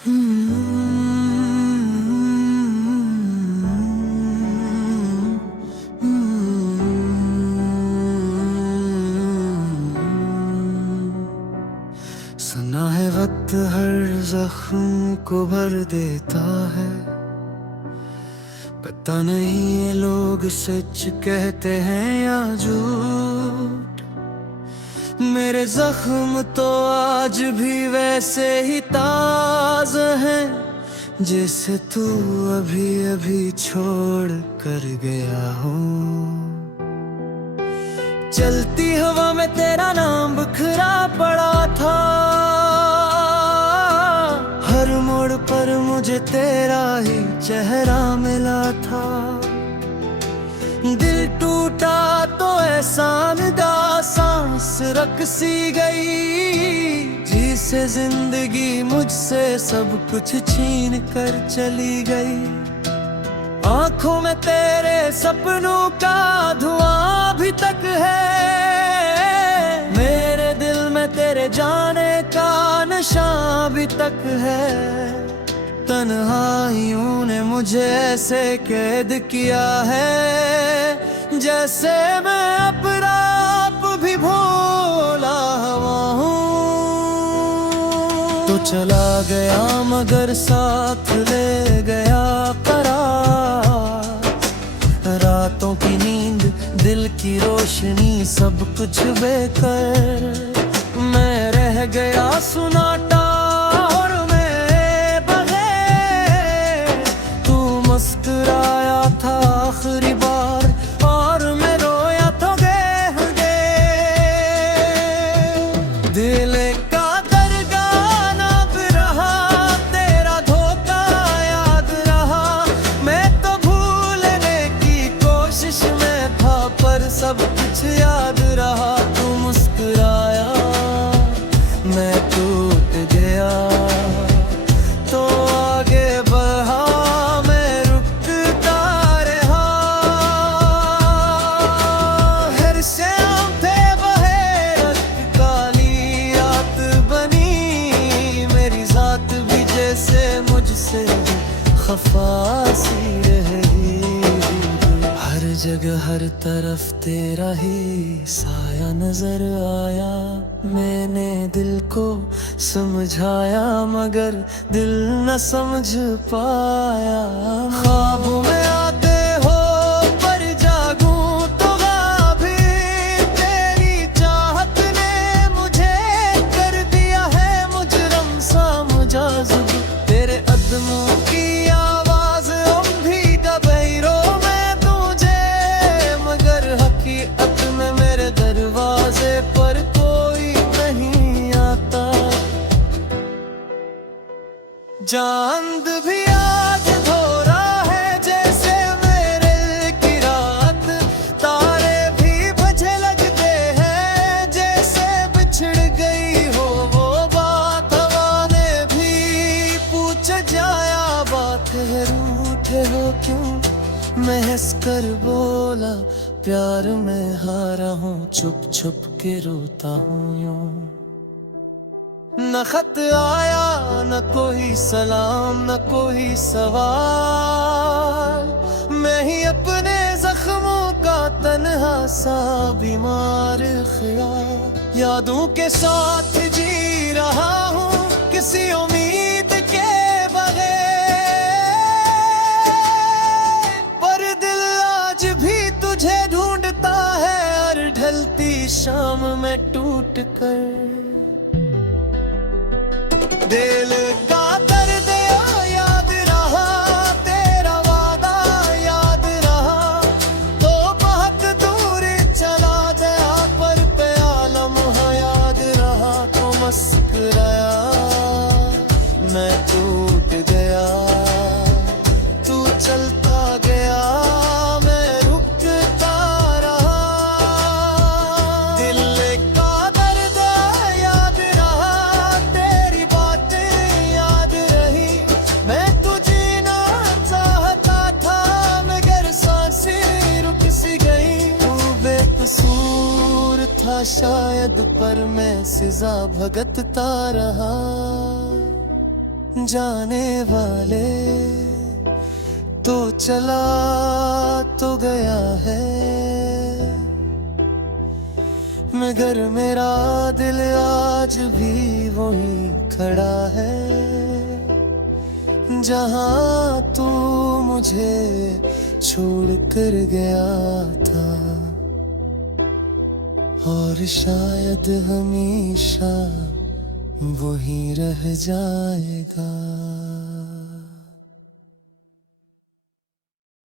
सुना है वक्त हर जख्म को भर देता है, पता नहीं ये लोग सच कहते हैं या झूठ। मेरे जख्म तो आज भी वैसे ही ताज़ा हैं जैसे तू अभी अभी छोड़ कर गया हो। चलती हवा में तेरा नाम बिखरा पड़ा था, हर मोड़ पर मुझे तेरा ही चेहरा मिला था। दिल टूटा तो एहसान दा सांस रख सी गई, जिसे जिंदगी मुझसे सब कुछ छीन कर चली गई। आंखों में तेरे सपनों का धुआं अभी तक है, मेरे दिल में तेरे जाने का नशा अभी तक है। तन्हाइयों ने मुझे ऐसे कैद किया है जैसे मैं अपना आप भी भूला हुआ हूँ। तो चला गया मगर साथ ले गया करार, रातों की नींद दिल की रोशनी सब कुछ बेकर। मैं रह गया सुनाटा और मैं बगैर, तू मुस्कुराया था आखिरी बार और मैं रोया तो गहरे। दिल का दरगाह अब रहा, तेरा धोखा याद रहा। मैं तो भूलने की कोशिश में था पर सब कुछ याद रहा। तू मुस्कुराया मैं टूट गया, तो आगे बढ़ा मैं रुकता रहा। हर शाम पे बहे रक्त काली रात बनी, मेरी जात भी जैसे मुझसे खफा सी रही। हर जगह हर तरफ तेरा ही साया नजर आया, मैंने दिल को समझाया मगर दिल न समझ पाया। ख्वाबों में आते हो पर जागूं तो गाभी, तेरी चाहत ने मुझे कर दिया है मुजरम सा मुजाज़िब। तेरे कदमों की आवाज अब भी दबैरो मैं तुझे, मगर हकीकत में मेरे दरवाजे पर कोई नहीं आता। चांद भी आज धो रहा है जैसे मेरे की रात, तारे भी बजे लगते हैं जैसे बिछड़ गई हो वो बात। हवा ने भी पूछ जाया बात है, रूठे हो क्यों? मैं हंस कर बोला प्यार में हारा हूँ, छुप छुप के रोता हूँ यूं। न खत आया न कोई सलाम न कोई सवाल, मैं ही अपने जख्मों का तन्हा सा बीमार ख्याल। यादों के साथ जी रहा हूँ किसी उम्मीद के बगैर, पर दिल आज भी तुझे ढूंढता है हर ढलती शाम में टूट कर। दिल का दर्द याद रहा, तेरा वादा याद रहा, तो बहुत दूर चला गया पर प्यालम याद रहा। तो मुस्कुराया मैं टूट गया, तू चलता गया मैं रुकता रहा। दिल का दर्द याद रहा, तेरी बातें याद रही। मैं तो जीना चाहता था मगर सांसें रुक सी गई। तू बेकसूर था शायद पर मैं सजा भुगतता रहा। जाने वाले तो चला तो गया है, मगर मेरा दिल आज भी वहीं खड़ा है, जहां तू मुझे छोड़ कर गया था, और शायद हमेशा वहीं रह जाएगा।